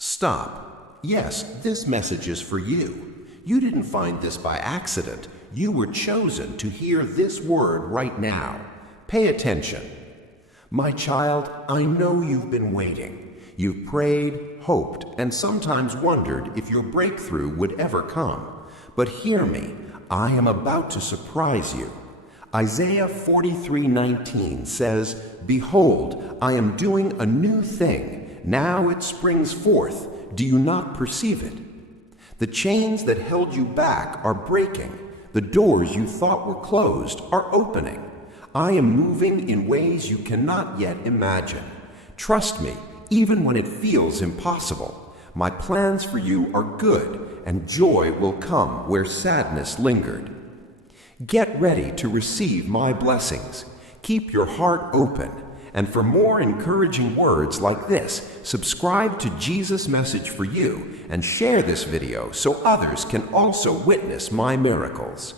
Stop. Yes, this message is for you. You didn't find this by accident. You were chosen to hear this word right now. Pay attention. My child, I know you've been waiting. You've prayed, hoped, and sometimes wondered if your breakthrough would ever come. But hear me, I am about to surprise you. Isaiah 43:19 says, "Behold, I am doing a new thing. Now it springs forth. Do you not perceive it?" The chains that held you back are breaking. The doors you thought were closed are opening. I am moving in ways you cannot yet imagine. Trust me, even when it feels impossible. My plans for you are good, and joy will come where sadness lingered. Get ready to receive my blessings. Keep your heart open. And for more encouraging words like this, subscribe to Jesus' Message for You and share this video so others can also witness my miracles.